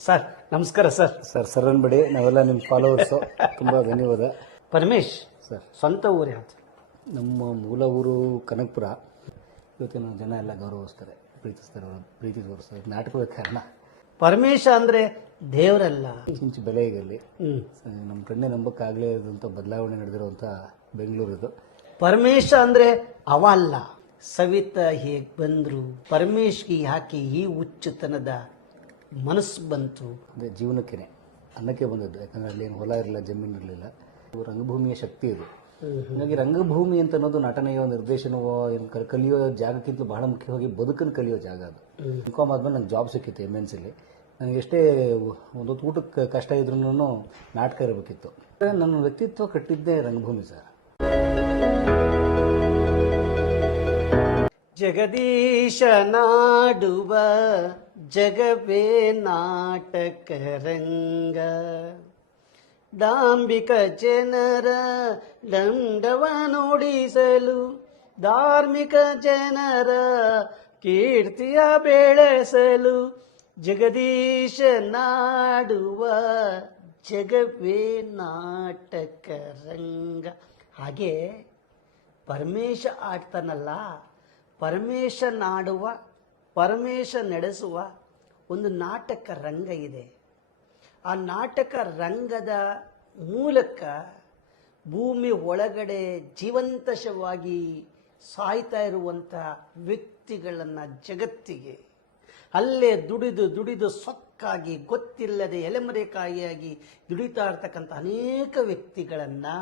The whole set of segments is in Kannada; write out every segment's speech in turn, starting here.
ಸರ್ ನಮಸ್ಕಾರ ಸರ್ ಸರ್ ಸರ್ ಬಿಡಿ ನಾವೆಲ್ಲ ನಿಮ್ಮ ಫಾಲೋವರ್ಸ್ ತುಂಬ ಧನ್ಯವಾದ. ಪರಮೇಶ್ ಸರ್ ಸ್ವಂತ ಊರು ಯಾವ್ದು? ನಮ್ಮ ಮೂಲ ಊರು ಕನಕಪುರ. ಇವತ್ತಿನ ಜನ ಎಲ್ಲ ಗೌರವಿಸ್ತಾರೆ ಪ್ರೀತಿಸ್ತಾರೆ ಪ್ರೀತಿ ತೋರಿಸ್ತಾರೆ. ನಾಟಕದ ಕಾರಣ. ಪರಮೇಶ ಅಂದ್ರೆ ದೇವರಲ್ಲ? ಇಂಚು ಬೆಲೆ ಈಗಲ್ಲಿ ಹ್ಮ್. ನಮ್ಮ ಕಣ್ಣೆ ನಂಬಕ್ಕಾಗಲೇ ಇರೋದಂಥ ಬದಲಾವಣೆ ನಡೆದಿರುವಂಥ ಬೆಂಗಳೂರದು. ಪರಮೇಶ ಅಂದ್ರೆ ಅವ ಅಲ್ಲ. ಸವಿತಾ ಹೇಗ್ ಬಂದ್ರು? ಪರಮೇಶ್ಗೆ ಯಾಕೆ ಈ ಹುಚ್ಚುತನದ ಮನಸ್ಸು ಬಂತು. ಅಂದರೆ ಜೀವನಕ್ಕೆ ಅನ್ನಕ್ಕೆ ಬಂದದ್ದು. ಯಾಕಂದರೆ ಅಲ್ಲಿ ಏನು ಹೊಲ ಇರಲಿಲ್ಲ, ಜಮೀನು ಇರಲಿಲ್ಲ. ರಂಗಭೂಮಿಯ ಶಕ್ತಿ ಇದು. ಹಾಗಾಗಿ ರಂಗಭೂಮಿ ಅಂತ ಅನ್ನೋದು ನಟನೆಯ, ನಿರ್ದೇಶನವೋ, ಏನು ಕಲ್- ಕಲಿಯೋ ಜಾಗಕ್ಕಿಂತ ಬಹಳ ಮುಖ್ಯವಾಗಿ ಬದುಕನ್ನು ಕಲಿಯೋ ಜಾಗ ಅದು. ಬಿಕಾಮ್ ಆದ್ಮೇಲೆ ನಂಗೆ ಜಾಬ್ ಸಿಕ್ಕಿತ್ತು ಎಂ ಎನ್ ಸಿಲಿ ನನಗೆ ಎಷ್ಟೇ ಒಂದೊತ್ತು ಊಟಕ್ಕೆ ಕಷ್ಟ ಇದ್ರೂ ನಾಟಕ ಇರಬೇಕಿತ್ತು. ನನ್ನ ವ್ಯಕ್ತಿತ್ವ ಕಟ್ಟಿದ್ದೇ ರಂಗಭೂಮಿ ಸರ್. ಜಗದೀಶ ನಾಡುವ ಜಗವೇ ನಾಟಕ ರಂಗ ಡಾಂಬಿಕ ಜನರ ದಂಡವ ನೋಡಿಸಲು ಧಾರ್ಮಿಕ ಜನರ ಕೀರ್ತಿಯ ಬೆಳೆಸಲು ಜಗದೀಶ ನಾಡುವ ಜಗವೇ ನಾಟಕ ರಂಗ ಹಾಗೆ ಪರಮೇಶ ಆಡ್ತಾನಲ್ಲ ಪರಮೇಶ ನಾಡುವ ಪರಮೇಶ ನಡೆಸುವ ಒಂದು ನಾಟಕ ರಂಗ ಇದೆ. ಆ ನಾಟಕ ರಂಗದ ಮೂಲಕ ಭೂಮಿ ಒಳಗಡೆ ಜೀವಂತಶವಾಗಿ ಸಾಯ್ತಾ ಇರುವಂಥ ವ್ಯಕ್ತಿಗಳನ್ನು ಜಗತ್ತಿಗೆ, ಅಲ್ಲೇ ದುಡಿದು ದುಡಿದು ಸೊಕ್ಕಾಗಿ ಗೊತ್ತಿಲ್ಲದೆ ಎಲೆಮರೆಕಾಯಿಯಾಗಿ ದುಡಿತಾ ಇರ್ತಕ್ಕಂಥ ಅನೇಕ ವ್ಯಕ್ತಿಗಳನ್ನು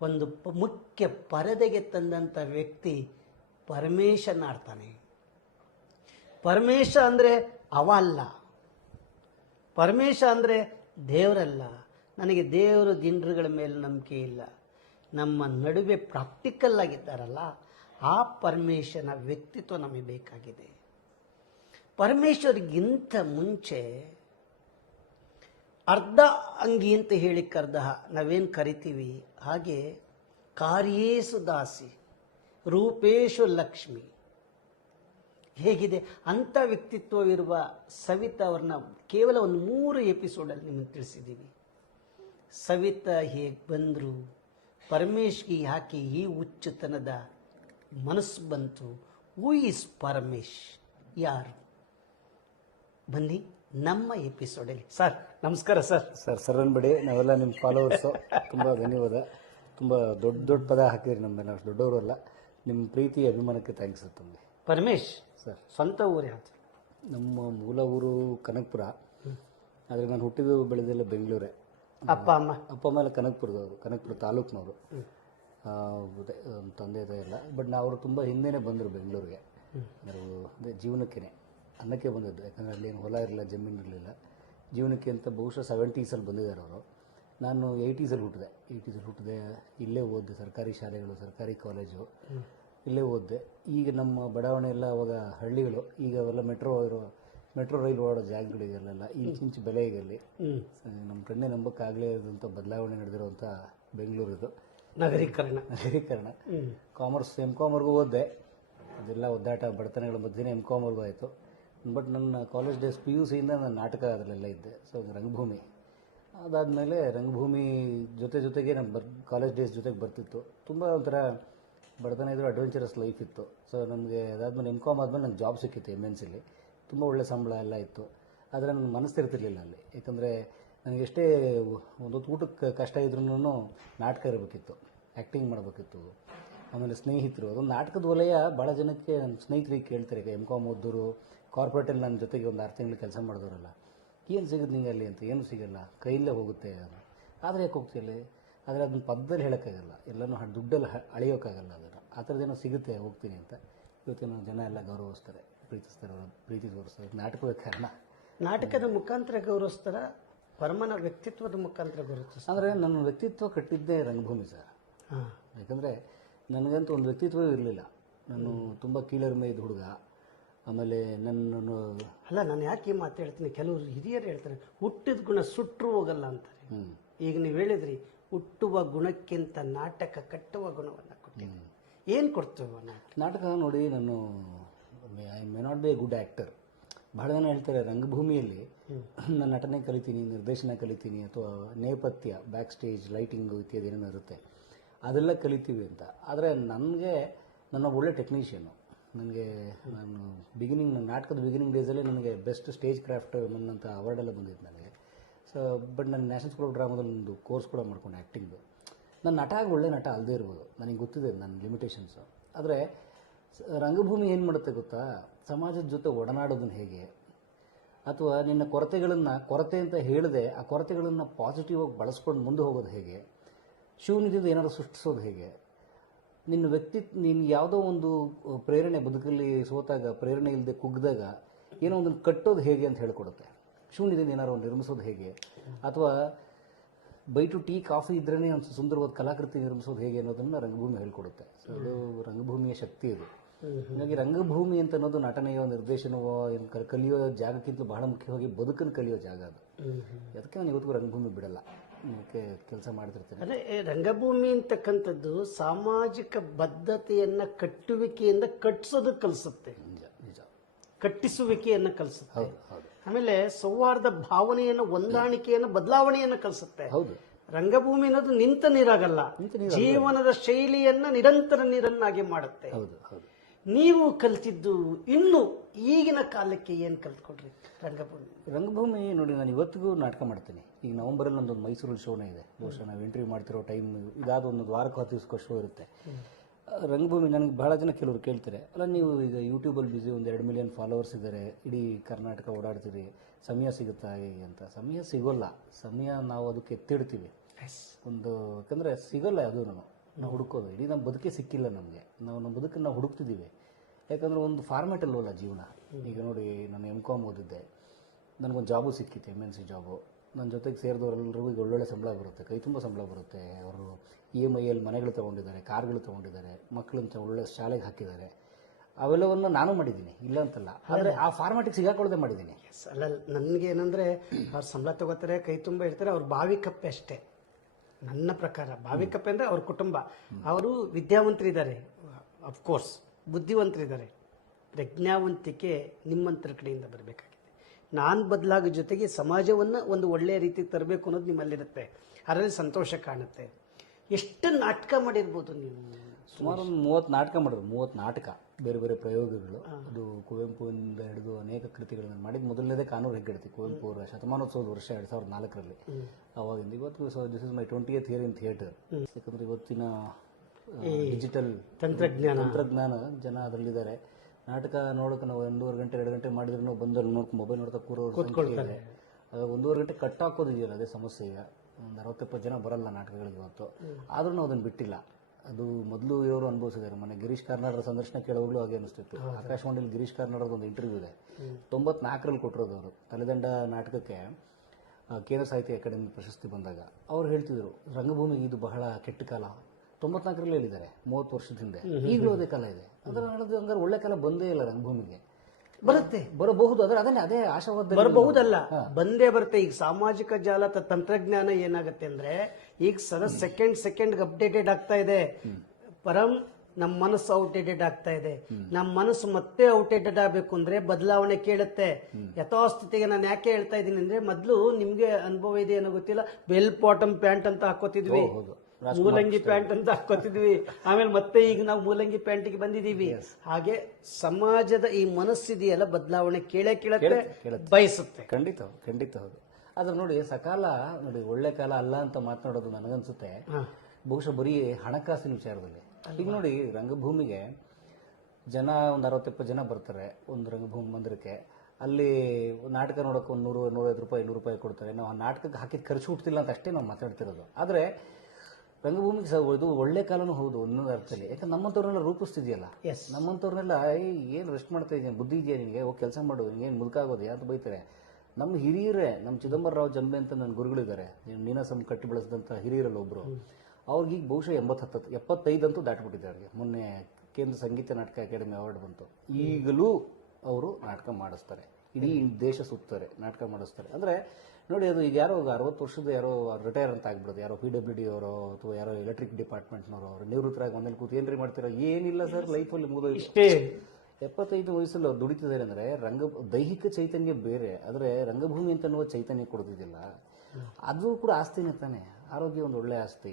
ಒಂದು ಮುಖ್ಯ ಪರದೆಗೆ ತಂದಂಥ ವ್ಯಕ್ತಿ ಪರಮೇಶನಾಡ್ತಾನೆ ಪರಮೇಶ ಅಂದರೆ ಅವ ಅಲ್ಲ. ಪರಮೇಶ ಅಂದರೆ ದೇವರಲ್ಲ. ನನಗೆ ದೇವರು ದಿನರುಗಳ ಮೇಲೆ ನಂಬಿಕೆ ಇಲ್ಲ. ನಮ್ಮ ನಡುವೆ ಪ್ರಾಕ್ಟಿಕಲ್ ಆಗಿದ್ದಾರಲ್ಲ, ಆ ಪರಮೇಶನ ವ್ಯಕ್ತಿತ್ವ ನಮಗೆ ಬೇಕಾಗಿದೆ. ಪರಮೇಶ್ವರಿಗಿಂತ ಮುಂಚೆ ಅರ್ಧ ಅಂಗಿ ಅಂತ ಹೇಳಿ ಕರ್ದ ನಾವೇನು ಕರಿತೀವಿ? ಹಾಗೆ ಕಾರ್ಯೇಸು ದಾಸಿ. ರೂಪೇಶು ಲಕ್ಷ್ಮಿ. ಹೇಗಿದೆ? ಅಂಥ ವ್ಯಕ್ತಿತ್ವವಿರುವ ಸವಿತಾ ಅವ್ರನ್ನ ಕೇವಲ ಒಂದು ಮೂರು ಎಪಿಸೋಡಲ್ಲಿ ನಿಮಗೆ ತಿಳಿಸಿದ್ದೀವಿ ಸವಿತಾ ಹೇಗೆ ಬಂದರು? ಪರಮೇಶ್ಗೆ ಯಾಕೆ ಈ ಹುಚ್ಚುತನದ ಮನಸ್ಸು ಬಂತು? Who is Paramesh? ಯಾರು? ಬನ್ನಿ ನಮ್ಮ ಎಪಿಸೋಡಲ್ಲಿ ಸರ್, ನಮಸ್ಕಾರ ಸರ್. ಸರ್ ಸರ್ ಅನ್ಬೇಡಿ ನಾವೆಲ್ಲ ನಿಮ್ಮ ಫಾಲೋವರ್ಸು ತುಂಬ ಧನ್ಯವಾದ. ತುಂಬ ದೊಡ್ಡ ದೊಡ್ಡ ಪದ ಹಾಕಿದ್ರಿ ನಮ್ಮ ನಾವು ದೊಡ್ಡವರು ಅಲ್ಲ. ನಿಮ್ಮ ಪ್ರೀತಿ ಅಭಿಮಾನಕ್ಕೆ ಥ್ಯಾಂಕ್ಸ್ ತಮಗೆ. ಪರಮೇಶ್ ಸರ್. ಸ್ವಂತ ಊರು ಯಾವ್ದು? ನಮ್ಮ ಮೂಲ ಊರು ಕನಕಪುರ. ಆದರೆ ನಾನು ಹುಟ್ಟಿದ್ದು ಬೆಳೆದೆಲ್ಲ ಬೆಂಗಳೂರೇ. ಅಪ್ಪ ಅಮ್ಮ? ಅಪ್ಪ ಅಮ್ಮ ಎಲ್ಲ ಕನಕಪುರದವರು ಕನಕಪುರ ತಾಲೂಕಿನವರು. ತಂದೆ ಇದೆ ಎಲ್ಲ. ಬಟ್ ನಾವು ಅವರು ತುಂಬ ಹಿಂದೆನೇ ಬಂದರು ಬೆಂಗಳೂರಿಗೆ. ಅಂದರೆ ಅದೇ ಜೀವನಕ್ಕೇನೆ. ಅನ್ನಕ್ಕೆ ಬಂದದ್ದು. ಯಾಕಂದರೆ ಅಲ್ಲಿ ಏನು ಹೊಲ ಇರಲಿಲ್ಲ ಜಮೀನು ಇರಲಿಲ್ಲ. ಜೀವನಕ್ಕೆ ಅಂತ ಬಹುಶಃ ಸೆವೆಂಟೀಸಲ್ಲಿ ಬಂದಿದ್ದಾರೆ ಅವರು. ನಾನು ಏಯ್ಟೀಸಲ್ಲಿ ಹುಟ್ಟಿದೆ. ಏಯ್ಟೀಸಲ್ಲಿ ಹುಟ್ಟಿದೆ. ಇಲ್ಲೇ ಓದಿದೆ ಸರ್ಕಾರಿ ಶಾಲೆಗಳು ಸರ್ಕಾರಿ ಕಾಲೇಜು ಇಲ್ಲೇ ಓದಿದೆ. ಈಗ ನಮ್ಮ ಬಡಾವಣೆ ಎಲ್ಲ ಅವಾಗ ಹಳ್ಳಿಗಳು. ಈಗ ಅವೆಲ್ಲ ಮೆಟ್ರೋ ಇರೋ ಮೆಟ್ರೋ ರೈಲ್ ಓಡೋ ಜಾಗಗಳಿಗೆಲ್ಲ ಇಂಚಿಂಚು ಬೆಲೆ ಈಗ ಅಲ್ಲಿ. ಹ್ಮ್. ನಮ್ಮ ಕಣ್ಣೆ ನಂಬಕ್ಕಾಗಲೇ ಇರೋದಂಥ ಬದಲಾವಣೆ ನಡೆದಿರುವಂಥ ಬೆಂಗಳೂರು ಇದು ನಗರೀಕರಣ. ನಗರೀಕರಣ. ಕಾಮರ್ಸ್ ಎಂ ಕಾಮರ್ಗೂ ಓದಿದೆ. ಅದೆಲ್ಲ ಒದ್ದಾಟ ಬಡತನಗಳ ಮಧ್ಯೆ ಎಂ ಕಾಮರ್ಗೂ ಆಯಿತು. ಬಟ್ ನನ್ನ ಕಾಲೇಜ್ ಡೇಸ್ ಪಿ ಯು ಸಿಯಿಂದ ನಾನು ನಾಟಕ ಅದರಲ್ಲೆಲ್ಲ ಇದ್ದೆ. ಸೊ ರಂಗಭೂಮಿ. ಅದಾದಮೇಲೆ ರಂಗಭೂಮಿ ಜೊತೆ ಜೊತೆಗೆ ನಮ್ಮ ಬರ್ ಕಾಲೇಜ್ ಡೇಸ್ ಜೊತೆಗೆ ಬರ್ತಿತ್ತು. ತುಂಬ ಒಂಥರ ಬಡತನ ಇದ್ದರೂ ಅಡ್ವೆಂಚರಸ್ ಲೈಫ್ ಇತ್ತು. ಸೊ ನಮಗೆ ಅದಾದಮೇಲೆ ಎಂ ಕಾಮ್ ಆದಮೇಲೆ ನಂಗೆ ಜಾಬ್ ಸಿಕ್ಕಿತ್ತು ಎಂ ಎನ್ ಸಿಲಿ ತುಂಬ ಒಳ್ಳೆ ಸಂಬಳ ಎಲ್ಲ ಇತ್ತು. ಆದರೆ ನನ್ನ ಮನಸ್ಸಿರ್ತಿರ್ಲಿಲ್ಲ ಅಲ್ಲಿ. ಯಾಕಂದರೆ ನನಗೆ ಎಷ್ಟೇ ಒಂದೊತ್ತು ಊಟಕ್ಕೆ ಕಷ್ಟ ಇದ್ರೂ ನಾಟಕ ಇರಬೇಕಿತ್ತು. ಆ್ಯಕ್ಟಿಂಗ್ ಮಾಡಬೇಕಿತ್ತು. ಆಮೇಲೆ ಸ್ನೇಹಿತರು. ಅದೊಂದು ನಾಟಕದ ವಲಯ ಭಾಳ ಜನಕ್ಕೆ ನನ್ನ ಸ್ನೇಹಿತರಿಗೆ ಕೇಳ್ತಾರೆ. ಈಗ ಎಂ ಕಾಮ್ ಓದಿದ್ರು ಕಾರ್ಪೊರೇಟಲ್ಲಿ ನನ್ನ ಜೊತೆಗೆ ಒಂದು ಆರು ತಿಂಗಳು ಕೆಲಸ ಮಾಡಿದವರಲ್ಲ ಏನು ಸಿಗುತ್ತೆ ನಿಂಗೆ ಅಲ್ಲಿ ಅಂತ ಏನು ಸಿಗಲ್ಲ ಕೈಯಲ್ಲೇ ಹೋಗುತ್ತೆ ಅದು. ಆದರೆ ಯಾಕೆ ಹೋಗ್ತಿಯಲ್ಲಿ ಆದರೆ ಅದನ್ನ ಪದದಲ್ಲಿ ಹೇಳೋಕ್ಕಾಗಲ್ಲ. ಎಲ್ಲನೂ ದುಡ್ಡಲ್ಲಿ ಹ- ಅಳೆಯೋಕ್ಕಾಗಲ್ಲ ಅದನ್ನು. ಆ ಥರದ್ದೇನೋ ಸಿಗುತ್ತೆ ಹೋಗ್ತೀನಿ ಅಂತ. ಇವತ್ತಿನ ಜನ ಎಲ್ಲ ಗೌರವಿಸ್ತಾರೆ ಪ್ರೀತಿಸ್ತಾರೆ ಅವರು ಪ್ರೀತಿ ತೋರಿಸ್ತಾರೆ. ನಾಟಕದ ಕಾರಣ. ನಾಟಕದ ಮುಖಾಂತರ ಗೌರವಿಸ್ತಾರ ಪರಮನ ವ್ಯಕ್ತಿತ್ವದ ಮುಖಾಂತರ ಗೌರವಿಸ್ತಾರೆ? ಅಂದರೆ ನನ್ನ ವ್ಯಕ್ತಿತ್ವ ಕಟ್ಟಿದ್ದೇ ರಂಗಭೂಮಿ ಸರ್. ಹಾ. ಯಾಕಂದರೆ ನನಗಂತೂ ಒಂದು ವ್ಯಕ್ತಿತ್ವವೇ ಇರಲಿಲ್ಲ. ನಾನು ತುಂಬ ಕೀಳರಿಮೆ ಇದ್ದ ಹುಡುಗ. ಆಮೇಲೆ ನನ್ನನ್ನು ಅಲ್ಲ ನಾನು ಯಾಕೆ ಈ ಮಾತು ಹೇಳ್ತೀನಿ? ಕೆಲವರು ಹಿರಿಯರು ಹೇಳ್ತಾರೆ ಹುಟ್ಟಿದ ಗುಣ ಸುಟ್ಟರು ಹೋಗಲ್ಲ ಅಂತಾರೆ. ಈಗ ನೀವು ಹೇಳಿದ್ರಿ ಹುಟ್ಟುವ ಗುಣಕ್ಕಿಂತ ನಾಟಕ ಕಟ್ಟುವ ಗುಣವನ್ನು ಕೊಟ್ಟಿದ್ದೀನಿ ಏನು ಕೊಡ್ತೇವೆ ನಾಟಕ? ನಾಟಕ ನೋಡಿ ನಾನು I may not be a good actor ಬಹಳ ಜನ ಹೇಳ್ತಾರೆ ರಂಗಭೂಮಿಯಲ್ಲಿ ನಾನು ನಟನೆ ಕಲಿತೀನಿ ನಿರ್ದೇಶನ ಕಲಿತೀನಿ ಅಥವಾ ನೇಪಥ್ಯ ಬ್ಯಾಕ್ ಸ್ಟೇಜ್ ಲೈಟಿಂಗು ಇತ್ಯಾದಿ ಏನೇನು ಇರುತ್ತೆ. ಅದೆಲ್ಲ ಕಲಿತೀವಿ ಅಂತ. ಆದರೆ ನನಗೆ ನನ್ನ ಒಳ್ಳೆ ಟೆಕ್ನಿಷಿಯನು ನನಗೆ ನಾನು ಬಿಗಿನಿಂಗ್ ನನ್ನ ನಾಟಕದ ಬಿಗಿನಿಂಗ್ ಡೇಸಲ್ಲೇ ನನಗೆ ಬೆಸ್ಟ್ ಸ್ಟೇಜ್ ಕ್ರಾಫ್ಟ್ ನನ್ನಂಥ ಅವಾರ್ಡೆಲ್ಲ ಬಂದಿತ್ತು ನನಗೆ. ಸೊ ಬಟ್ ನಾನು ನ್ಯಾಷನಲ್ ಸ್ಕೂಲ್ ಆಫ್ ಡ್ರಾಮಾದಲ್ಲಿ ಒಂದು ಕೋರ್ಸ್ ಕೂಡ ಮಾಡ್ಕೊಂಡೆ ಆ್ಯಕ್ಟಿಂಗು ನನ್ನ ನಟ ಆಗಿ ಒಳ್ಳೆ ನಟ ಅಲ್ಲದೆ ಇರ್ಬೋದು, ನನಗೆ ಗೊತ್ತಿದೆ ನನ್ನ ಲಿಮಿಟೇಷನ್ಸು ಆದರೆ, ರಂಗಭೂಮಿ ಏನು ಮಾಡುತ್ತೆ ಗೊತ್ತಾ? ಸಮಾಜದ ಜೊತೆ ಒಡನಾಡೋದನ್ನು ಹೇಗೆ? ಅಥವಾ ನಿನ್ನ ಕೊರತೆಗಳನ್ನು, ಕೊರತೆ ಅಂತ ಹೇಳದೆ, ಆ ಕೊರತೆಗಳನ್ನು ಪಾಸಿಟಿವ್ ಆಗಿ ಬಳಸ್ಕೊಂಡು ಮುಂದೆ ಹೋಗೋದು ಹೇಗೆ? ಶೂನ್ಯದಿಂದ ಏನಾದರೂ ಸೃಷ್ಟಿಸೋದು ಹೇಗೆ? ನಿನ್ನ ವ್ಯಕ್ತಿ ನೀನು ಯಾವುದೋ ಒಂದು ಪ್ರೇರಣೆ ಬದುಕಲ್ಲಿ ಸೋತಾಗ ಪ್ರೇರಣೆ ಇಲ್ಲದೆ ಕುಗ್ಗದಾಗ ಏನೋ ಒಂದನ್ನು ಕಟ್ಟೋದು ಹೇಗೆ ಅಂತ ಹೇಳ್ಕೊಡುತ್ತೆ. ಶೂನ್ಯದಿಂದ ಏನಾರೋ ಒಂದು ನಿರ್ಮಿಸೋದು ಹೇಗೆ? ಅಥವಾ ಬೈ ಟು ಟೀ ಕಾಫಿ ಇದ್ರೇ ಒಂದು ಸುಂದರವಾದ ಕಲಾಕೃತಿ ನಿರ್ಮಿಸೋದು ಹೇಗೆ ಅನ್ನೋದನ್ನು ರಂಗಭೂಮಿ ಹೇಳ್ಕೊಡುತ್ತೆ. ಅದು ರಂಗಭೂಮಿಯ ಶಕ್ತಿ ಇದು. ಹಾಗಾಗಿ ರಂಗಭೂಮಿ ಅಂತ ಅನ್ನೋದು ನಟನೆಯೋ ನಿರ್ದೇಶನವೋ ಏನು ಕಲಿಯೋ ಜಾಗಕ್ಕಿಂತ ಬಹಳ ಮುಖ್ಯವಾಗಿ ಬದುಕನ್ನು ಕಲಿಯೋ ಜಾಗ ಅದು. ಅದಕ್ಕೆ ನಾನು ಇವತ್ತಿಗೂ ರಂಗಭೂಮಿ ಬಿಡಲ್ಲ. ಕೆಲಸ ಮಾಡ್ತಿರ್ತೀನಿ ಅದೇ ರಂಗಭೂಮಿ ಅಂತಕ್ಕಂಥದ್ದು ಸಾಮಾಜಿಕ ಬದ್ಧತೆಯನ್ನ ಕಟ್ಟುವಿಕೆಯಿಂದ ಕಟ್ಟಿಸೋದು ಕಲಿಸುತ್ತೆ. ನಿಜ ನಿಜ. ಕಟ್ಟಿಸುವಿಕೆಯನ್ನ ಕಲಿಸುತ್ತೆ. ಆಮೇಲೆ ಸೌಹಾರ್ದ ಭಾವನೆಯನ್ನು ಹೊಂದಾಣಿಕೆಯನ್ನು ಬದಲಾವಣೆಯನ್ನು ಕಲಿಸುತ್ತೆ. ಹೌದು. ರಂಗಭೂಮಿ ಅನ್ನೋದು ನಿಂತ ನೀರಾಗಲ್ಲ. ಜೀವನದ ಶೈಲಿಯನ್ನ ನಿರಂತರ ನೀರನ್ನಾಗಿ ಮಾಡುತ್ತೆ. ಹೌದು ಹೌದು. ನೀವು ಕಲ್ತಿದ್ದು ಇನ್ನು ಈಗಿನ ಕಾಲಕ್ಕೆ ಏನು ಕಲ್ತ್ಕೊಡ್ರಿ ರಂಗಭೂಮಿ? ರಂಗಭೂಮಿ ನೋಡಿ ನಾನು ಇವತ್ತಿಗೂ ನಾಟಕ ಮಾಡ್ತೀನಿ. ಈಗ ನವಂಬರಲ್ಲಿ ನಂದೊಂದು ಮೈಸೂರಲ್ಲಿ ಶೋನೇ ಇದೆ. ಬಹುಶಃ ನಾವು ಎಂಟ್ರಿ ಮಾಡ್ತಿರೋ ಟೈಮ್ ಇದಾದ ಒಂದು ವಾರಕ್ಕೆ ಹತ್ತು ದಿವಸಕ್ಕೋ ಶೋ ಇರುತ್ತೆ ರಂಗಭೂಮಿ ನನಗೆ ಬಹಳ ಜನ ಕೆಲವರು ಕೇಳ್ತಾರೆ. ಅಲ್ಲ ನೀವು ಈಗ ಯೂಟ್ಯೂಬಲ್ಲಿ ಬ್ಯುಸಿ ಒಂದು ಎರಡು ಮಿಲಿಯನ್ ಫಾಲೋವರ್ಸ್ ಇದ್ದಾರೆ ಇಡೀ ಕರ್ನಾಟಕ ಓಡಾಡ್ತೀರಿ ಸಮಯ ಸಿಗುತ್ತಾ ಹೇಗೆ ಅಂತ. ಸಮಯ ಸಿಗೋಲ್ಲ. ಸಮಯ ನಾವು ಅದಕ್ಕೆ ಎತ್ತಿಡ್ತೀವಿ. ಒಂದು ಯಾಕಂದರೆ ಸಿಗೋಲ್ಲ ಅದು ನಾವು ನಾವು ಹುಡುಕೋದು. ಇಡೀ ನಮ್ಮ ಬದುಕೇ ಸಿಕ್ಕಿಲ್ಲ ನಮಗೆ. ನಾವು ನಮ್ಮ ಬದುಕನ್ನು ನಾವು ಹುಡುಕ್ತಿದ್ದೀವಿ. ಯಾಕಂದರೆ ಒಂದು ಫಾರ್ಮ್ಯಾಟ್ ಅಲ್ವಲ್ಲ ಜೀವನ. ಈಗ ನೋಡಿ ನಾನು ಎಂ ಕಾಮ್ ಓದಿದ್ದೆ. ನನಗೊಂದು ಜಾಬು ಸಿಕ್ಕಿತ್ತು ಎಂ ಎನ್ ಸಿ ಜಾಬು ನನ್ನ ಜೊತೆಗೆ ಸೇರಿದವರೆಲ್ಲರಿಗೂ ಈಗ ಒಳ್ಳೊಳ್ಳೆ ಸಂಬಳ ಬರುತ್ತೆ. ಕೈ ತುಂಬ ಸಂಬಳ ಬರುತ್ತೆ. ಅವರು ಇ ಎಂ ಐಯಲ್ಲಿ ಮನೆಗಳು ತೊಗೊಂಡಿದ್ದಾರೆ ಕಾರ್ಗಳು ತೊಗೊಂಡಿದ್ದಾರೆ ಮಕ್ಕಳಂತ ಒಳ್ಳೆ ಶಾಲೆಗೆ ಹಾಕಿದ್ದಾರೆ. ಅವೆಲ್ಲವನ್ನು ನಾನು ಮಾಡಿದ್ದೀನಿ ಇಲ್ಲ ಅಂತಲ್ಲ. ಆದರೆ ಆ ಫಾರ್ಮ್ಯಾಟಿಗೆ ಸಿಗಾಕೊಳ್ಳದೆ ಮಾಡಿದ್ದೀನಿ. ಅಲ್ಲ ನನಗೆ ಏನಂದರೆ ಅವ್ರು ಸಂಬಳ ತಗೋತಾರೆ ಕೈ ತುಂಬ ಇರ್ತಾರೆ ಅವ್ರ ಬಾವಿ ಕಪ್ಪೆ ಅಷ್ಟೇ. ನನ್ನ ಪ್ರಕಾರ ಭಾವಿಕಪ್ಪ ಕಪ್ಪೆ ಅಂದ್ರೆ ಅವ್ರ ಕುಟುಂಬ. ಅವರು ವಿದ್ಯಾವಂತರಿದ್ದಾರೆ ಅಫ್ಕೋರ್ಸ್ ಬುದ್ಧಿವಂತರಿದ್ದಾರೆ. ಪ್ರಜ್ಞಾವಂತಿಕೆ ನಿಮ್ಮಂತರ ಕಡೆಯಿಂದ ಬರಬೇಕಾಗಿದೆ. ನಾನು ಬದಲಾಗೋ ಜೊತೆಗೆ ಸಮಾಜವನ್ನು ಒಂದು ಒಳ್ಳೆಯ ರೀತಿ ತರಬೇಕು ಅನ್ನೋದು ನಿಮ್ಮಲ್ಲಿರುತ್ತೆ. ಅದರಲ್ಲಿ ಸಂತೋಷ ಕಾಣುತ್ತೆ. ಎಷ್ಟು ನಾಟಕ ಮಾಡಿರ್ಬೋದು ನೀವು? ಸುಮಾರು ಒಂದು ಮೂವತ್ತು ನಾಟಕ ಮಾಡಿದ್ರು. ಮೂವತ್ತು ನಾಟಕ ಬೇರೆ ಬೇರೆ ಪ್ರಯೋಗಗಳು. ಅದು ಕುವೆಂಪುವಿಂದ ಹಿಡಿದು ಅನೇಕ ಕೃತಿಗಳನ್ನು ಮಾಡಿದ ಮೊದಲನೇದೇ ಕಾನೂರು ಹೆಗ್ಗಡತಿ ಕುವೆಂಪು ಅವರ ಶತಮಾನೋತ್ಸವದ ವರ್ಷ ಎರಡು ಸಾವಿರದ ನಾಲ್ಕರಲ್ಲಿ. ಅವಾಗಿಂದ ಇವತ್ತು this is my twenty eighth year in theatre ಯಾಕಂದ್ರೆ ಇವತ್ತಿನ ಡಿಜಿಟಲ್ ತಂತ್ರಜ್ಞಾನ. ತಂತ್ರಜ್ಞಾನ ಜನ ಅದರಲ್ಲಿದ್ದಾರೆ. ನಾಟಕ ನೋಡೋಕೆ ನಾವು ಒಂದೂವರೆ ಗಂಟೆ ಎರಡು ಗಂಟೆ ಮಾಡಿದ್ರು ನಾವು ಬಂದು ನೋಡ್ಕೊಂಡು ಮೊಬೈಲ್ ನೋಡ್ತಾ ಕೂರೋರು ಅವಾಗ ಒಂದೂವರೆ ಗಂಟೆ ಕಟ್ ಹಾಕೋದಿದೆಯಲ್ಲ ಅದೇ ಸಮಸ್ಯೆ ಈಗ. ಒಂದು ಅರವತ್ತೆಪ್ಪತ್ತು ಜನ ಬರಲ್ಲ ನಾಟಕಗಳಿಗೆ ಇವತ್ತು. ಆದರೂ ನಾವು ಅದನ್ನು ಬಿಟ್ಟಿಲ್ಲ. ಅದು ಮೊದಲು ಇವರು ಅನುಭವಿಸಿದ್ದಾರೆ. ಮೊನ್ನೆ ಗಿರೀಶ್ ಕಾರ್ನಾಡರ ಸಂದರ್ಶನ ಕೇಳುವಾಗಲೂ ಹಾಗೆ ಅನಿಸ್ತಿತ್ತು. ಆಕಾಶವಾಣಿಯಲ್ಲಿ ಗಿರೀಶ್ ಕಾರ್ನಾಡರದ ಒಂದು ಇಂಟರ್ವ್ಯೂ ಇದೆ. ತೊಂಬತ್ನಾಲ್ಕರಲ್ಲಿ ಕೊಟ್ಟಿರೋದು ಅವರು. ತಲೆದಂಡ ನಾಟಕಕ್ಕೆ ಕೇಂದ್ರ ಸಾಹಿತ್ಯ ಅಕಾಡೆಮಿ ಪ್ರಶಸ್ತಿ ಬಂದಾಗ ಅವ್ರು ಹೇಳ್ತಿದ್ರು ರಂಗಭೂಮಿ ಇದು ಬಹಳ ಕೆಟ್ಟ ಕಾಲ. ತೊಂಬತ್ನಾಲ್ಕರಲ್ಲಿ ಹೇಳಿದ್ದಾರೆ ಮೂವತ್ತು ವರ್ಷದ ಹಿಂದೆ. ಈಗಲೂ ಅದೇ ಕಾಲ ಇದೆ. ಅದರ ನಡೆದು ಹಂಗಾರೆ ಒಳ್ಳೆ ಕಾಲ ಬಂದೇ ಇಲ್ಲ ರಂಗಭೂಮಿಗೆ. ಬರುತ್ತೆ ಬರಬಹುದು ಅದ್ರ ಅದನ್ನೇ ಅದೇ ಆಶಾವಾದ ಬರಬಹುದಲ್ಲ. ಬಂದೇ ಬರುತ್ತೆ. ಈಗ ಸಾಮಾಜಿಕ ಜಾಲತ ತಂತ್ರಜ್ಞಾನ ಏನಾಗುತ್ತೆ ಅಂದ್ರೆ ಈಗ ಸದ ಸೆಕೆಂಡ್ ಸೆಕೆಂಡ್ ಅಪ್ಡೇಟೆಡ್ ಆಗ್ತಾ ಇದೆ. ಪರಂ ನಮ್ಮ ಮನಸ್ಸು ಔಟ್ಡೇಟೆಡ್ ಆಗ್ತಾ ಇದೆ. ನಮ್ಮ ಮನಸ್ಸು ಮತ್ತೆ ಔಟ್ಡೇಟೆಡ್ ಆಗ್ಬೇಕು ಅಂದ್ರೆ ಬದಲಾವಣೆ ಕೇಳುತ್ತೆ. ಯಥಾಸ್ಥಿತಿಗೆ ನಾನು ಯಾಕೆ ಹೇಳ್ತಾ ಇದ್ದೀನಿ ಅಂದ್ರೆ ಮೊದಲು ನಿಮ್ಗೆ ಅನುಭವ ಇದೆ ಏನೋ ಗೊತ್ತಿಲ್ಲ. ಬೆಲ್ ಬಾಟಮ್ ಪ್ಯಾಂಟ್ ಅಂತ ಹಾಕೋತಿದ್ವಿ. ಮೂಲಂಗಿ ಪ್ಯಾಂಟ್ ಅಂತ ಹಾಕೋತಿದ್ವಿ. ಆಮೇಲೆ ಮತ್ತೆ ಈಗ ನಾವು ಮೂಲಂಗಿ ಪ್ಯಾಂಟಿಗೆ ಬಂದಿದೀವಿ ಹಾಗೆ ಸಮಾಜದ ಈ ಮನಸ್ಸಿದೆಯಲ್ಲ ಬದಲಾವಣೆ ಕೇಳೇ ಕೇಳತ್ತೆ. ಬಯಸುತ್ತೆ. ಖಂಡಿತ ಖಂಡಿತ ಹೌದು. ಆದ್ರೆ ನೋಡಿ ಸಕಾಲ ನೋಡಿ ಒಳ್ಳೆ ಕಾಲ ಅಲ್ಲ ಅಂತ ಮಾತನಾಡೋದು ನನಗನ್ಸುತ್ತೆ. ಬಹುಶಃ ಬರೀ ಹಣಕಾಸಿನ ವಿಚಾರದಲ್ಲಿ. ಈಗ ನೋಡಿ ರಂಗಭೂಮಿಗೆ ಜನ ಒಂದು ಅರವತ್ತೆಪ್ಪತ್ತು ಜನ ಬರ್ತಾರೆ ಒಂದು ರಂಗಭೂಮಿ ಮಂದಿರಕ್ಕೆ. ಅಲ್ಲಿ ನಾಟಕ ನೋಡಕ್ಕೆ ಒಂದು ನೂರು ನೂರೈದು ರೂಪಾಯಿ ನೂರು ರೂಪಾಯಿ ಕೊಡ್ತಾರೆ. ನಾವು ಆ ನಾಟಕಕ್ಕೆ ಹಾಕಿದ ಖರ್ಚು ಹುಟ್ಟಿಲ್ಲ ಅಂತ ಅಷ್ಟೇ ನಾವು ಮಾತಾಡ್ತಿರೋದು. ಆದರೆ ರಂಗಭೂಮಿಗೆ ಸಹ ಇದು ಒಳ್ಳೆ ಕಾಲನೂ ಹೌದು ಒಂದೊಂದು ಅರ್ಥದಲ್ಲಿ. ಯಾಕಂದ್ರೆ ನಮ್ಮಂಥವ್ರನ್ನೆಲ್ಲ ರೂಪಿಸ್ತಿದೆಯಲ್ಲ? ಎಸ್ ನಮ್ಮಂಥವ್ರನ್ನೆಲ್ಲ ಏನು ರೆಸ್ಟ್ ಮಾಡ್ತಾ ಇದ್ದೀನಿ ಬುದ್ಧಿ ಇದೆಯಾ ನಿನಗೆ? ಹೋಗಿ ಕೆಲಸ ಮಾಡು ನಿಂಗೇನು ಮುದುಕಾಗೋದು? ಅಂತ ಬೈತಾರೆ? ನಮ್ಮ ಹಿರಿಯರೇ, ನಮ್ಮ ಚಿದಂಬರರಾವ್ ಜಂಬೆ ಅಂತ ನನ್ನ ಗುರುಗಳಿದ್ದಾರೆ. ನೀನಾಸಂ ಕಟ್ಟಿ ಬೆಳೆಸಿದಂಥ ಹಿರಿಯರಲ್ಲಿ ಒಬ್ಬರು ಅವ್ರಿಗೆ ಈಗ ಬಹುಶಃ ಎಂಬತ್ತು ಎಪ್ಪತ್ತೈದಂತೂ ದಾಟ್ಬಿಟ್ಟಿದ್ದಾರೆ ಅವ್ರಿಗೆ. ಮೊನ್ನೆ ಕೇಂದ್ರ ಸಂಗೀತ ನಾಟಕ ಅಕಾಡೆಮಿ ಅವಾರ್ಡ್ ಬಂತು. ಈಗಲೂ ಅವರು ನಾಟಕ ಮಾಡಿಸ್ತಾರೆ. ಇಡೀ ದೇಶ ಸುತ್ತಾರೆ, ನಾಟಕ ಮಾಡಿಸ್ತಾರೆ. ಅಂದರೆ ನೋಡಿ, ಅದು ಈಗ ಯಾರೋ ಅರವತ್ತು ವರ್ಷದ ಯಾರೋ ರಿಟೈರ್ ಅಂತ ಆಗ್ಬಿಡೋದು. ಯಾರೋ ಪಿ ಡಬ್ಲ್ಯೂ ಡಿ ಅವರೋ ಅಥವಾ ಯಾರೋ ಎಲೆಕ್ಟ್ರಿಕ್ ಡಿಪಾರ್ಟ್ಮೆಂಟ್ನವರು ಅವರು. ನಿವೃತ್ತರಾಗಿ ಒಂದೇ ಕೂತು ಏನ್ರಿ ಮಾಡ್ತೀರಾ? ಏನಿಲ್ಲ ಸರ್ ಲೈಫಲ್ಲಿ ಇಷ್ಟೇ. ಎಪ್ಪತ್ತೈದು ವಯಸ್ಸಲ್ಲಿ ಅವ್ರು ದುಡಿತಿದ್ದಾರೆ ಅಂದರೆ ರಂಗ ದೈಹಿಕ ಚೈತನ್ಯ ಬೇರೆ ಆದರೆ ರಂಗಭೂಮಿ ಅಂತ ಅನ್ನುವ ಚೈತನ್ಯ ಕೊಡ್ತಿದ್ದಿಲ್ಲ ಅದು ಕೂಡ ಆಸ್ತಿನೇ ತಾನೆ ಆರೋಗ್ಯ ಒಂದು ಒಳ್ಳೆ ಆಸ್ತಿ.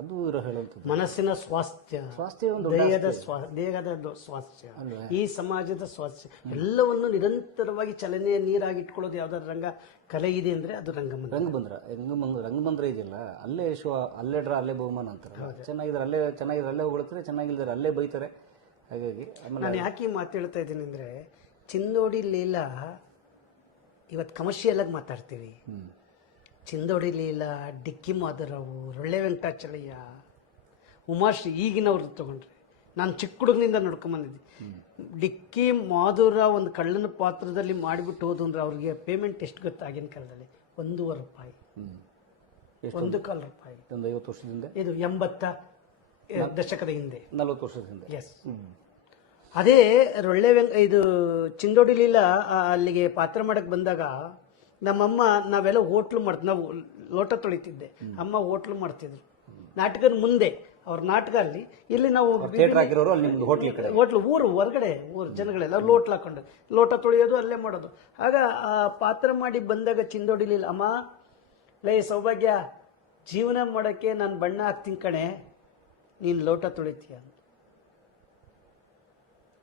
ಅದು ಹೇಳುವಂಥದ್ದು. ಮನಸ್ಸಿನ ಸ್ವಾಸ್ಥ್ಯ ಸ್ವಾಸ್ಥ್ಯ ಒಂದು ದೇಹದ ಸ್ವಾ ದೇಹದ ಸ್ವಾಸ್ಥ್ಯ. ಈ ಸಮಾಜದ ಸ್ವಾಸ್ಥ್ಯ. ಎಲ್ಲವನ್ನು ನಿರಂತರವಾಗಿ ಚಲನೆಯ ನೀರಾಗಿ ಇಟ್ಕೊಳ್ಳೋದು ಯಾವ್ದಾದ್ರು ರಂಗ ಕಲೆ ಇದೆ ಅಂದ್ರೆ ಅದು ರಂಗಮಂದ್ರ ರಂಗ ಬಂದ್ರ ರಂಗಮಂದ್ರ ರಂಗ ಬಂದ್ರ ಇದೆಯಲ್ಲ ಅಲ್ಲೇ ಶೋ ಅಲ್ಲೇ ಡ್ರಾ ಅಲ್ಲೇ ಬಹುಮಾನ ಅಂತಾರೆ. ಚೆನ್ನಾಗಿದ್ರೆ ಅಲ್ಲೇ ಚೆನ್ನಾಗಿದ್ರೆ ಅಲ್ಲೇ ಹೊಗಳ್ತಾರೆ ಚೆನ್ನಾಗಿಲ್ದ್ರೆ ಅಲ್ಲೇ ಬೈತಾರೆ. ಹಾಗಾಗಿ ಆಮೇಲೆ ನಾನು ಯಾಕೆ ಮಾತು ಹೇಳ್ತಾ ಇದ್ದೀನಿ ಅಂದ್ರೆ ಚಿಂದೋಡಿ ಲೀಲಾ ಇವತ್ತು ಕಮರ್ಷಿಯಲ್ ಆಗಿ ಮಾತಾಡ್ತೀವಿ. ಚಿಂದೋಡಿ ಲೀಲಾ ಡಿಕ್ಕಿ ಮಾಧುರವು ರೊಳ್ಳೆ ವೆಂಕಟಾಚಲಯ್ಯ ಉಮಾಶ್ರೀ ಈಗಿನವ್ರು ತಗೊಂಡ್ರೆ ನಾನು ಚಿಕ್ಕ ಹುಡುಗನಿಂದ ನೋಡ್ಕೊಂಬಂದಿದ್ದೆ ಡಿಕ್ಕಿ ಮಾಧುರ ಒಂದು ಕಳ್ಳನ ಪಾತ್ರದಲ್ಲಿ ಮಾಡಿಬಿಟ್ಟು ಹೋದು ಅಂದ್ರೆ ಅವ್ರಿಗೆ ಪೇಮೆಂಟ್ ಎಷ್ಟು ಗೊತ್ತಾಗಿನ ಕಾಲದಲ್ಲಿ? ಒಂದೂವರೆ ರೂಪಾಯಿ. ಒಂದು ಕಾಲು ರೂಪಾಯಿ. ಒಂದು ಐವತ್ತು ವರ್ಷದಿಂದ? ಇದು ಎಂಬತ್ತ ದಶಕದ ಹಿಂದೆ. ನಲ್ವತ್ತು ವರ್ಷದ ಹಿಂದೆ? ಎಸ್ ಅದೇ ರೊಳ್ಳೆ ವೆಂಕ ಇದು ಚಿಂದೋಡಿ ಲೀಲಾ ಅಲ್ಲಿಗೆ ಪಾತ್ರ ಮಾಡಕ್ ಬಂದಾಗ ನಮ್ಮಮ್ಮ ನಾವೆಲ್ಲ ಹೋಟ್ಲು ಮಾಡ್ತ ನಾವು ಲೋಟ ತೊಳಿತಿದ್ದೆ. ಅಮ್ಮ ಹೋಟ್ಲು ಮಾಡ್ತಿದ್ರು. ನಾಟಕದ ಮುಂದೆ ಅವ್ರ ನಾಟಕ ಅಲ್ಲಿ ಇಲ್ಲಿ ನಾವು ಹೋಟ್ಲು ಊರು ಹೊರಗಡೆ ಊರು ಜನಗಳೆಲ್ಲ ಲೋಟ್ ಹಾಕೊಂಡು ಲೋಟ ತೊಳೆಯೋದು ಅಲ್ಲೇ ಮಾಡೋದು. ಆಗ ಆ ಪಾತ್ರ ಮಾಡಿ ಬಂದಾಗ ಚಿಂದೋಡಿಲಿಲ್ಲ ಅಮ್ಮ ಲೈ ಸೌಭಾಗ್ಯ ಜೀವನ ಮಾಡೋಕ್ಕೆ ನಾನು ಬಣ್ಣ ಹಾಕ್ತೀನಿ ಕಣೆ. ನೀನು ಲೋಟ ತೊಳಿತೀಯ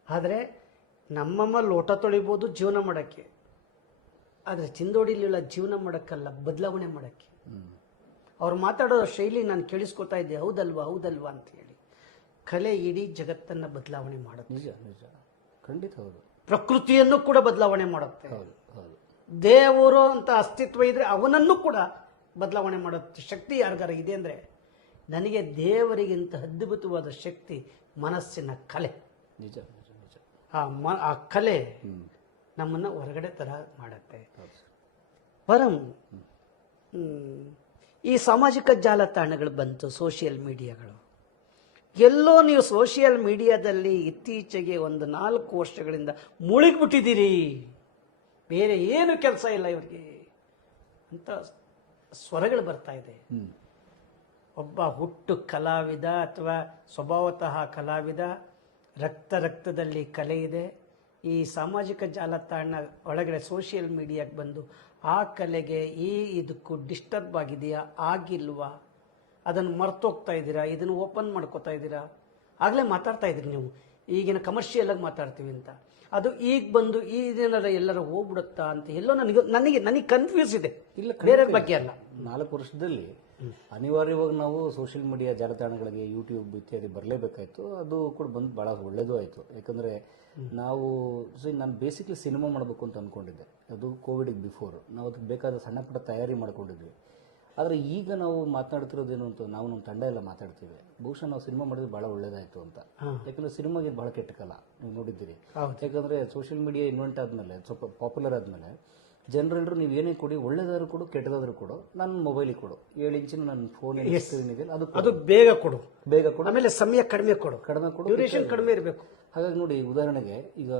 ಆದರೆ ನಮ್ಮಮ್ಮ ಲೋಟ ತೊಳಿಬೋದು ಜೀವನ ಮಾಡೋಕ್ಕೆ. ಆದರೆ ಚಿಂದೋಡಿಲಿಲ್ಲ ಜೀವನ ಮಾಡೋಕ್ಕಲ್ಲ ಬದಲಾವಣೆ ಮಾಡೋಕ್ಕೆ. ಅವ್ರು ಮಾತಾಡೋ ಶೈಲಿ ನಾನು ಕೇಳಿಸ್ಕೊತಾ ಇದ್ದೆ ಹೌದಲ್ವಾ ಹೌದಲ್ವಾ ಅಂತ ಹೇಳಿ. ಕಲೆ ಇಡೀ ಜಗತ್ತನ್ನು ಬದಲಾವಣೆ ಮಾಡುತ್ತೆ. ನಿಜ ನಿಜ. ಖಂಡಿತ ಹೌದು. ಪ್ರಕೃತಿಯನ್ನು ಕೂಡ ಬದಲಾವಣೆ ಮಾಡುತ್ತೆ. ಹೌದು ಹೌದು. ದೇವರು ಅಂತ ಅಸ್ತಿತ್ವ ಇದ್ರೆ ಅವನನ್ನು ಕೂಡ ಬದಲಾವಣೆ ಮಾಡುತ್ತೆ. ಶಕ್ತಿ ಯಾರಿಗಾರ ಇದೆ ಅಂದರೆ ನನಗೆ ದೇವರಿಗಿಂತ ಅದ್ಭುತವಾದ ಶಕ್ತಿ ಮನಸ್ಸಿನ ಕಲೆ. ನಿಜ ಆ ಮ ಆ ಕಲೆ ನಮ್ಮನ್ನ ಹೊರಗಡೆ ತರ ಮಾಡುತ್ತೆ. ಪರಂ ಈ ಸಾಮಾಜಿಕ ಜಾಲತಾಣಗಳು ಬಂತು ಸೋಷಿಯಲ್ ಮೀಡಿಯಾಗಳು. ಎಲ್ಲೋ ನೀವು ಸೋಷಿಯಲ್ ಮೀಡಿಯಾದಲ್ಲಿ ಇತ್ತೀಚೆಗೆ ಒಂದು ನಾಲ್ಕು ವರ್ಷಗಳಿಂದ ಮುಳುಗಿಬಿಟ್ಟಿದ್ದೀರಿ. ಬೇರೆ ಏನು ಕೆಲಸ ಇಲ್ಲ ಇವರಿಗೆ. ಅಂತ ಸ್ವರಗಳು ಬರ್ತಾ ಇದೆ. ಒಬ್ಬ ಹುಟ್ಟು ಕಲಾವಿದ ಅಥವಾ ಸ್ವಭಾವತಃ ಕಲಾವಿದ ರಕ್ತ ರಕ್ತದಲ್ಲಿ ಕಲೆ ಇದೆ. ಈ ಸಾಮಾಜಿಕ ಜಾಲತಾಣ ಒಳಗಡೆ ಸೋಷಿಯಲ್ ಮೀಡಿಯಾಗೆ ಬಂದು ಆ ಕಲೆಗೆ ಈ ಇದಕ್ಕೂ ಡಿಸ್ಟರ್ಬ್ ಆಗಿದೆಯಾ ಆಗಿಲ್ವಾ? ಅದನ್ನು ಮರ್ತೋಗ್ತಾ ಇದ್ದೀರಾ? ಇದನ್ನು ಓಪನ್ ಮಾಡ್ಕೋತಾ ಇದ್ದೀರಾ? ಆಗಲೇ ಮಾತಾಡ್ತಾ ಇದ್ರಿ ನೀವು. ಈಗಿನ ಕಮರ್ಷಿಯಲಾಗಿ ಮಾತಾಡ್ತೀವಿ ಅಂತ. ಅದು ಈಗ ಬಂದು ಈ ದಿನ ಎಲ್ಲರ ಹೋಗ್ಬಿಡುತ್ತಾ ಅಂತ ಎಲ್ಲೋ ನನಗೆ ನನಗೆ ನನಗೆ ಕನ್ಫ್ಯೂಸ್ ಇದೆ. ಇಲ್ಲ ಬೇರೆ ಬಗ್ಗೆ ಅಲ್ಲ. ನಾಲ್ಕು ವರ್ಷದಲ್ಲಿ ಅನಿವಾರ್ಯವಾಗಿ ನಾವು ಸೋಷಿಯಲ್ ಮೀಡಿಯಾ ಜಾಲತಾಣಗಳಿಗೆ ಯೂಟ್ಯೂಬ್ ಇತ್ಯಾದಿ ಬರಲೇಬೇಕಾಯ್ತು. ಅದು ಕೂಡ ಬಂದು ಭಾಳ ಒಳ್ಳೇದು ಆಯಿತು. ಯಾಕಂದರೆ ನಾವು ಸೊ ನಾನು ಬೇಸಿಕ್ಲಿ ಸಿನಿಮಾ ಮಾಡಬೇಕು ಅಂತ ಅಂದ್ಕೊಂಡಿದ್ದೆ ಅದು ಕೋವಿಡಿಗೆ ಬಿಫೋರ್ ನಾವು ಅದಕ್ಕೆ ಬೇಕಾದ ಸಣ್ಣ ಪುಟ್ಟ ತಯಾರಿ ಮಾಡ್ಕೊಂಡಿದ್ವಿ. ಆದರೆ ಈಗ ನಾವು ಮಾತನಾಡ್ತಿರೋದೇನು ಅಂತ ನಾವು ನಮ್ಮ ತಂಡ ಎಲ್ಲ ಮಾತಾಡ್ತೀವಿ. ಬಹುಶಃ ನಾವು ಸಿನಿಮಾ ಮಾಡಿದ್ರೆ ಭಾಳ ಒಳ್ಳೇದಾಯಿತು ಅಂತ. ಯಾಕಂದರೆ ಸಿನಿಮಾಗೆ ಭಾಳ ಕೆಟ್ಟ ಕಾಲ. ನೀವು ನೋಡಿದ್ದೀರಿ. ಯಾಕಂದರೆ ಸೋಷಿಯಲ್ ಮೀಡಿಯಾ ಇನ್ವೆಂಟ್ ಆದಮೇಲೆ ಸ್ವಲ್ಪ ಪಾಪ್ಯುಲರ್ ಆದಮೇಲೆ ಜನರೆಲ್ಲರೂ ನೀವು ಏನೇ ಕೊಡಿ ಒಳ್ಳೇದಾದ್ರು ಕೊಡು ಕೆಟ್ಟದಾದ್ರೂ ಕೊಡು ನನ್ನ ಮೊಬೈಲಿಗೆ ಕೊಡು. ಏಳು ಇಂಚಿನ ನನ್ನ ಫೋನ್ ಸ್ಕ್ರೀನ್ ಇದೆ ಅದು ಅದು ಬೇಗ ಕೊಡು. ಬೇಗ ಕೊಡು. ಆಮೇಲೆ ಸಮಯ ಕಡಿಮೆ ಕೊಡು. ಕಡಿಮೆ ಕೊಡು ಡ್ಯೂರೇಷನ್ ಕಡಿಮೆ ಇರಬೇಕು. ಹಾಗಾಗಿ ನೋಡಿ ಉದಾಹರಣೆಗೆ ಈಗ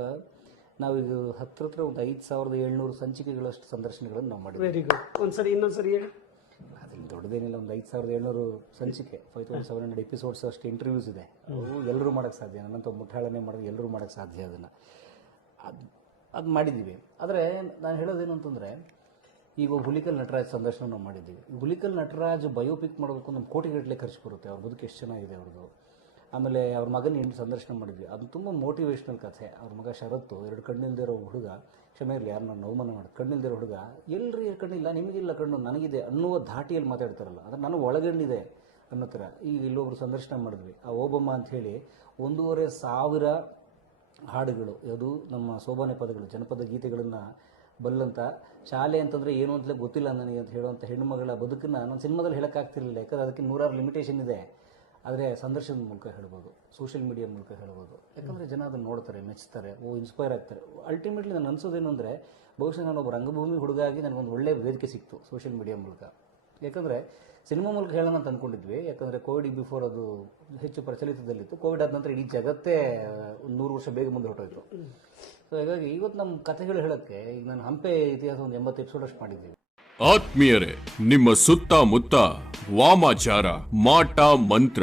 ನಾವು ಈಗ ಹತ್ರ ಹತ್ರ ಒಂದು ಐದು ಸಾವಿರದ ಏಳ್ನೂರು ಸಂಚಿಕೆಗಳಷ್ಟು ಸಂದರ್ಶನಗಳನ್ನು ನಾವು ಮಾಡಿದ್ವಿ. ವೆರಿ ಗುಡ್ ಒಂದ್ಸರಿ ಇನ್ನೊಂದ್ಸರಿ ಹೇಳಿ. ಅದ್ರಲ್ಲಿ ದೊಡ್ಡದೇನಿಲ್ಲ ಒಂದು ಐದು ಸಾವಿರದ ಏಳ್ನೂರು ಸಂಚಿಕೆ. Five thousand seven hundred episodes ಅಷ್ಟು ಇಂಟರ್ವ್ಯೂಸ್ ಇದೆ. ಅವು ಎಲ್ಲರೂ ಮಾಡೋಕ್ಕೆ ಸಾಧ್ಯ ನನ್ನಂತ ಮುಠಾಳನೆ ಮಾಡೋದು ಎಲ್ಲರೂ ಮಾಡೋಕ್ಕೆ ಸಾಧ್ಯ ಅದನ್ನು. ಅದು ಅದು ಮಾಡಿದ್ದೀವಿ. ಆದರೆ ನಾನು ಹೇಳೋದೇನು ಅಂತಂದರೆ, ಈಗ ಹುಲಿಕಲ್ ನಟರಾಜ್ ಸಂದರ್ಶನ ನಾವು ಮಾಡಿದ್ದೀವಿ ಹುಲಿಕಲ್ ನಟರಾಜ್ ಬಯೋಪಿಕ್ ಮಾಡಬೇಕು ನಮ್ಮ ಕೋಟಿಗಟ್ಟಲೆ ಖರ್ಚು ಬರುತ್ತೆ. ಅವ್ರ ಬದುಕು ಎಷ್ಟು ಚೆನ್ನಾಗಿದೆ ಅವ್ರದ್ದು ಆಮೇಲೆ ಅವ್ರ ಮಗನ ಹೆಣ್ಣು ಸಂದರ್ಶನ ಮಾಡಿದ್ವಿ. ಅದು ತುಂಬ ಮೋಟಿವೇಶ್ನಲ್ ಕಥೆ. ಅವ್ರ ಮಗ ಶರತ್ತು, ಎರಡು ಕಣ್ಣಿಲ್ದೇ ಇರೋ ಹುಡುಗ, ಕ್ಷಮೆ ಇರಲಿ, ಯಾರನ್ನ ನಾನು ಅವಮಾನ ಮಾಡಿ ಕಣ್ಣಿಲ್ದಿರೋ ಹುಡುಗ ಎಲ್ಲರಿ ಕಣ್ಣಿಲ್ಲ, ನಿಮಗಿಲ್ಲ ಕಣ್ಣು, ನನಗಿದೆ ಅನ್ನುವ ಧಾಟಿಯಲ್ಲಿ ಮಾತಾಡ್ತಾರಲ್ಲ ಅಂದರೆ ನಾನು ಒಳಗಣ್ಣಿದೆ ಅನ್ನೋ ಥರ ಈಗ ಇಲ್ಲೊಬ್ರು ಸಂದರ್ಶನ ಮಾಡಿದ್ವಿ. ಆ ಓಬಮ್ಮ ಅಂತ ಹೇಳಿ ಒಂದೂವರೆ ಸಾವಿರ ಹಾಡುಗಳು ಅದು ನಮ್ಮ ಸೋಬಾನೆ ಪದಗಳು, ಜನಪದ ಗೀತೆಗಳನ್ನು ಬಲ್ಲಂತ ಶಾಲೆ ಅಂತಂದರೆ ಏನು ಅಂತಲೇ ಗೊತ್ತಿಲ್ಲ ನನಗೆ ಅಂತ ಹೇಳುವಂಥ ಹೆಣ್ಣುಮಗಳ ಬದುಕನ್ನು ನಾನು ಸಿನಿಮಾದಲ್ಲಿ ಹೇಳೋಕ್ಕಾಗ್ತಿರ್ಲಿಲ್ಲ, ಯಾಕಂದರೆ ಅದಕ್ಕೆ ನೂರಾರು ಲಿಮಿಟೇಷನ್ ಇದೆ. ಆದರೆ ಸಂದರ್ಶನದ ಮೂಲಕ ಹೇಳ್ಬೋದು ಸೋಷಿಯಲ್ ಮೀಡಿಯಾ ಮೂಲಕ ಹೇಳ್ಬೋದು. ಯಾಕಂದರೆ ಜನ ಅದನ್ನು ನೋಡ್ತಾರೆ, ಮೆಚ್ತಾರೆ, ಓ ಇನ್ಸ್ಪೈರ್ ಆಗ್ತಾರೆ. ಅಲ್ಟಿಮೇಟ್ಲಿ ನಾನು ಅನಿಸೋದೇನು ಅಂದರೆ, ಬಹುಶಃ ನಾನು ಒಬ್ಬ ರಂಗಭೂಮಿ ಹುಡುಗಾಗಿ ನನಗೊಂದು ಒಳ್ಳೆಯ ವೇದಿಕೆ ಸಿಕ್ತು ಸೋಷಿಯಲ್ ಮೀಡಿಯಾ ಮೂಲಕ. ಯಾಕಂದರೆ ಸಿನಿಮಾ ಮೂಲಕ ಹೇಳೋಣ ಅಂತ ಅಂದ್ಕೊಂಡಿದ್ವಿ ಯಾಕಂದರೆ ಕೋವಿಡ್ ಬಿಫೋರ್ ಅದು ಹೆಚ್ಚು ಪ್ರಚಲಿತದಲ್ಲಿತ್ತು. ಕೋವಿಡ್ ಆದ ನಂತರ ಇಡೀ ಜಗತ್ತೇ ಒಂದು ನೂರು ವರ್ಷ ಬೇಗ ಮುಂದೆ ಹೊರಟೋಯ್ತು. ಸೊ ಹಾಗಾಗಿ ಇವತ್ತು ನಮ್ಮ ಕಥೆಗಳು ಹೇಳೋಕ್ಕೆ ಈಗ ನಾನು ಹಂಪೆ ಇತಿಹಾಸ ಒಂದು ಎಂಬತ್ತು ಎಪಿಸೋಡ್ ಅಷ್ಟು ಮಾಡಿದ್ದೀವಿ. ಆತ್ಮೀಯರೇ, ನಿಮ್ಮ ಸುತ್ತಮುತ್ತ ವಾಮಾಚಾರ, ಮಾಟ, ಮಂತ್ರ.